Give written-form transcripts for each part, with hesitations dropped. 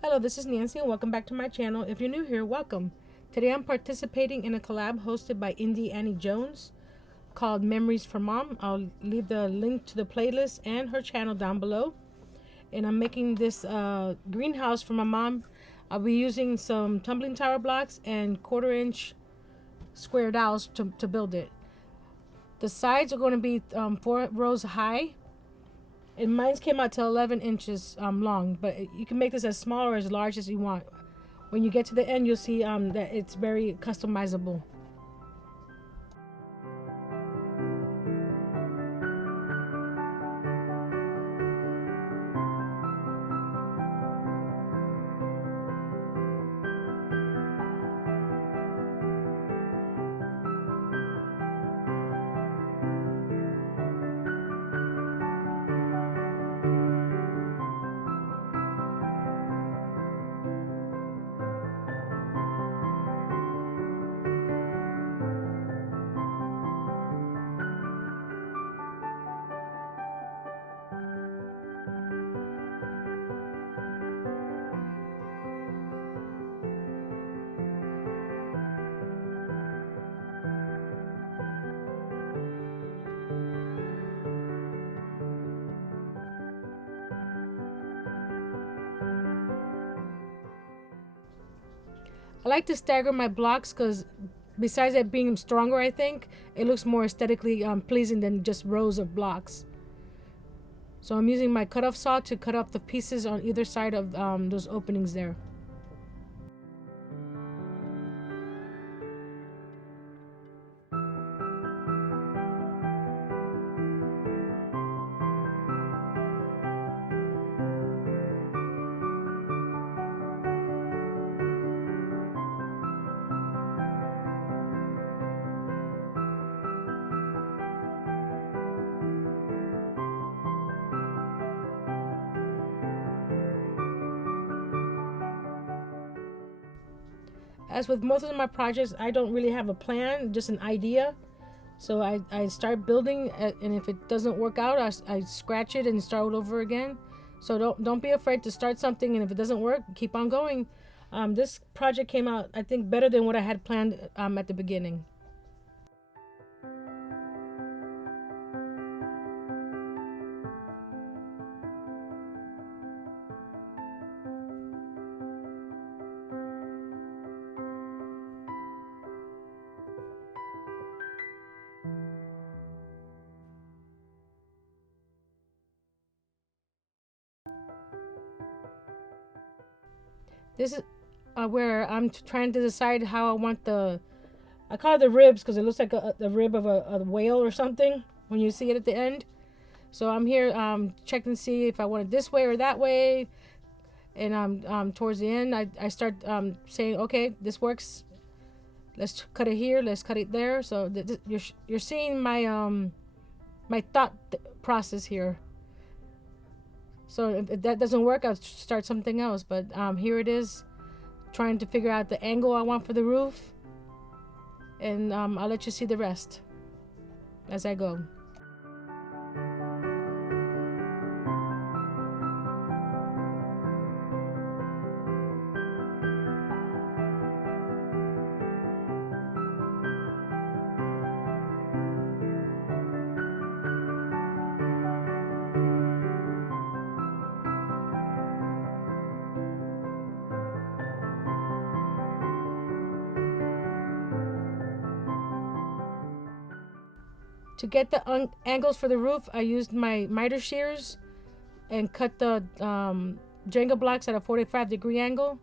Hello, this is Nancy and welcome back to my channel. If you're new here, welcome. Today I'm participating in a collab hosted by Indie Annie Jones called Memories for Mom. I'll leave the link to the playlist and her channel down below. And I'm making this greenhouse for my mom. I'll be using some tumbling tower blocks and 1/4 inch square dowels to build it. The sides are going to be 4 rows high, and mine came out to 11 inches long, but you can make this as small or as large as you want. When you get to the end, you'll see that it's very customizable. I like to stagger my blocks because besides it being stronger, I think it looks more aesthetically pleasing than just rows of blocks. So I'm using my cut-off saw to cut off the pieces on either side of those openings there. As with most of my projects, I don't really have a plan, just an idea. So I start building, and if it doesn't work out, I scratch it and start over again. So don't be afraid to start something, and if it doesn't work, keep on going. This project came out, I think, better than what I had planned at the beginning. This is where I'm trying to decide how I want I call it the ribs because it looks like the rib of a whale or something when you see it at the end. So I'm here checking to see if I want it this way or that way. And towards the end, I start saying, okay, this works. Let's cut it here. Let's cut it there. So you're seeing my thought process here. So if that doesn't work, I'll start something else. But here it is, trying to figure out the angle I want for the roof, and I'll let you see the rest as I go. To get the angles for the roof, I used my miter shears and cut the Jenga blocks at a 45-degree angle.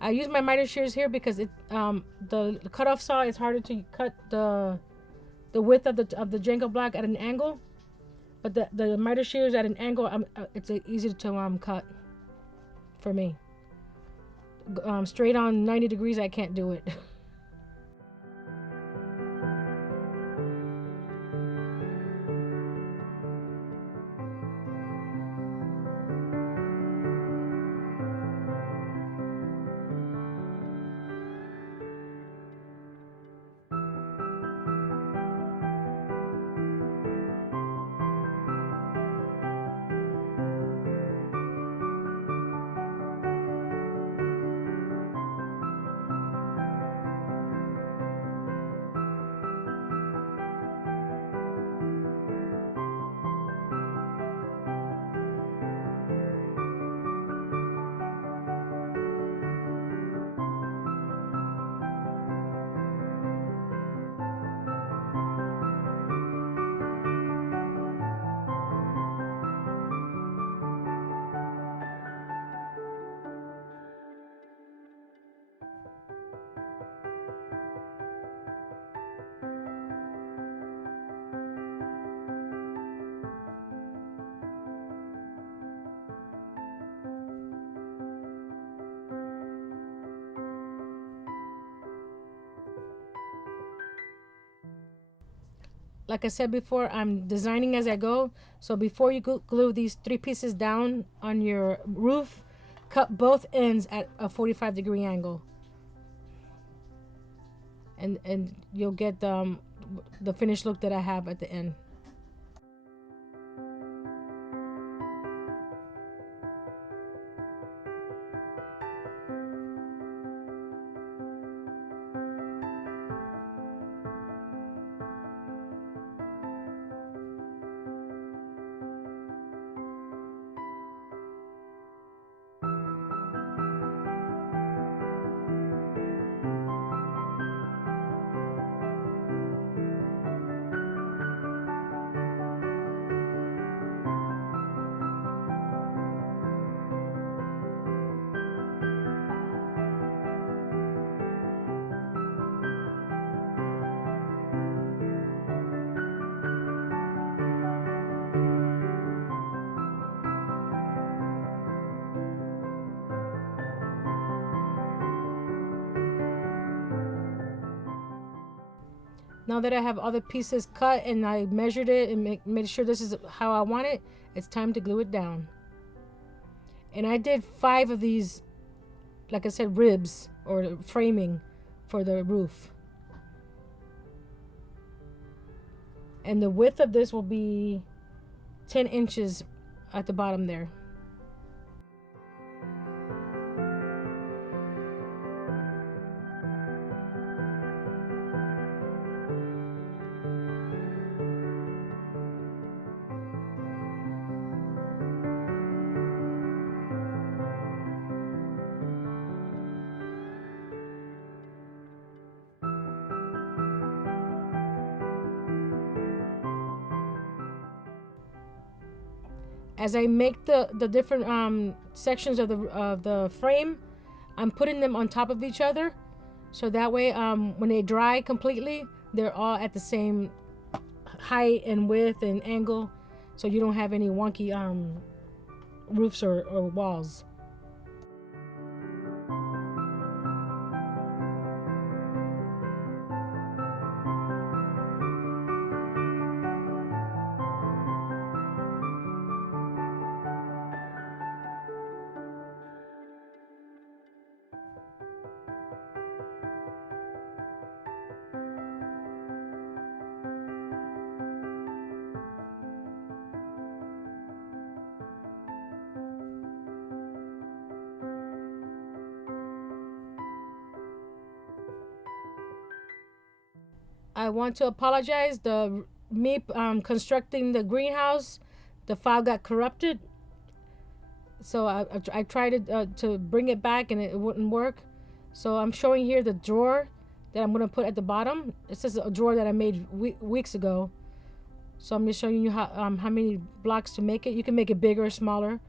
I use my miter shears here because the cutoff saw is harder to cut the width of the Jenga block at an angle, but the miter shears at an angle, it's easy to cut for me. Straight on 90 degrees, I can't do it. like I said before, I'm designing as I go. So before you glue these 3 pieces down on your roof, cut both ends at a 45-degree angle, and you'll get the finished look that I have at the end. Now that I have all the pieces cut and I measured it and made sure this is how I want it, it's time to glue it down. And I did 5 of these, like I said, ribs or framing for the roof. And the width of this will be 10 inches at the bottom there. As I make the different sections of the frame, I'm putting them on top of each other, so that way when they dry completely, they're all at the same height and width and angle, so you don't have any wonky roofs or walls. I want to apologize. The me constructing the greenhouse, the file got corrupted, so I tried to bring it back and it wouldn't work. So I'm showing here the drawer that I'm gonna put at the bottom. This is a drawer that I made weeks ago. So I'm just showing you how many blocks to make it. You can make it bigger or smaller,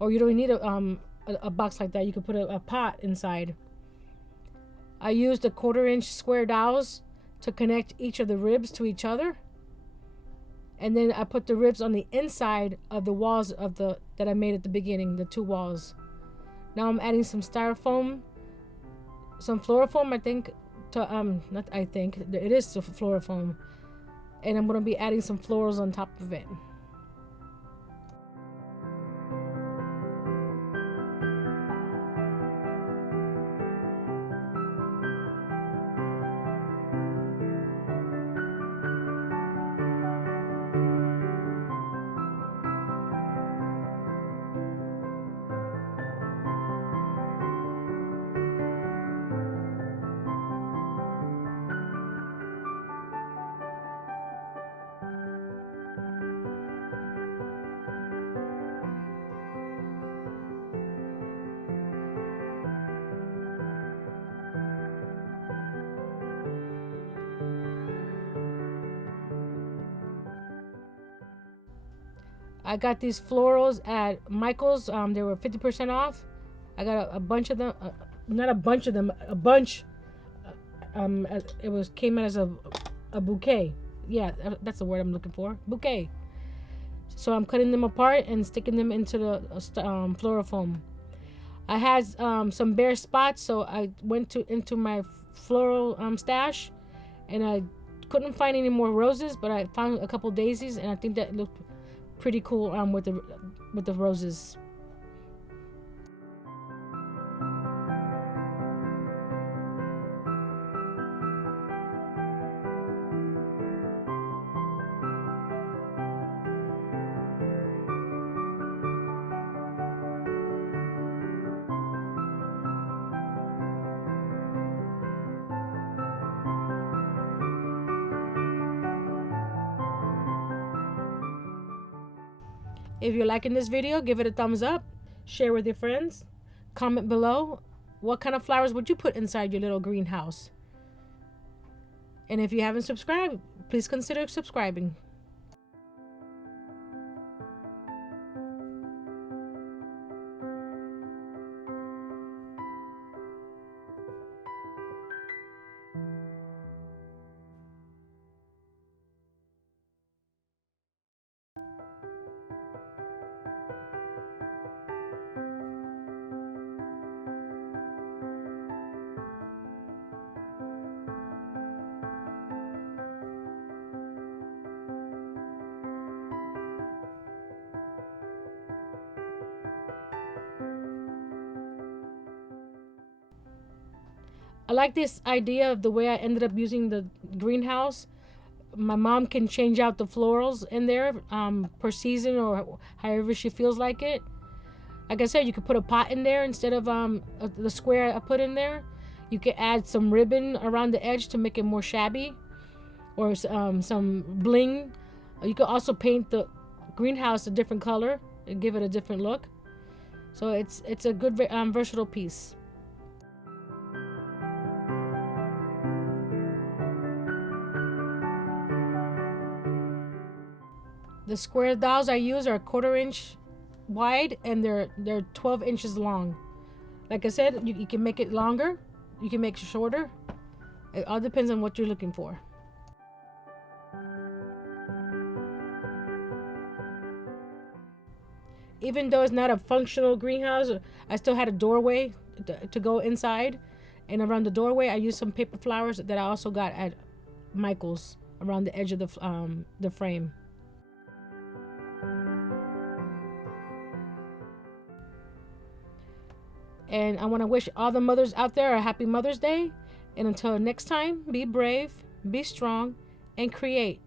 or you don't need a box like that. You can put a pot inside. I used a 1/4 inch square dowels to connect each of the ribs to each other, and then I put the ribs on the inside of the walls of the that I made at the beginning, the 2 walls. Now I'm adding some styrofoam, some fluorofoam. I think to not I think it is fluorofoam, and I'm gonna be adding some florals on top of it. I got these florals at Michael's. They were 50% off. I got a bunch of them. Not a bunch of them. A bunch. It was came as a bouquet. Yeah, that's the word I'm looking for. Bouquet. So I'm cutting them apart and sticking them into the fluorofoam. I had some bare spots, so I went into my floral stash and I couldn't find any more roses, but I found a couple daisies, and I think that looked pretty cool with the roses. If you're liking this video, give it a thumbs up, share with your friends, comment below what kind of flowers would you put inside your little greenhouse. And if you haven't subscribed, please consider subscribing. I like this idea of the way I ended up using the greenhouse. My mom can change out the florals in there per season or however she feels like it. Like I said, you could put a pot in there instead of the square I put in there. You could add some ribbon around the edge to make it more shabby, or some bling. You could also paint the greenhouse a different color and give it a different look. So it's a good versatile piece. The square dowels I use are a 1/4 inch wide, and they're 12 inches long. Like I said, you can make it longer, you can make it shorter. It all depends on what you're looking for. Even though it's not a functional greenhouse, I still had a doorway to go inside, and around the doorway I used some paper flowers that I also got at Michael's around the edge of the frame. And I want to wish all the mothers out there a happy Mother's Day. And until next time, be brave, be strong, and create.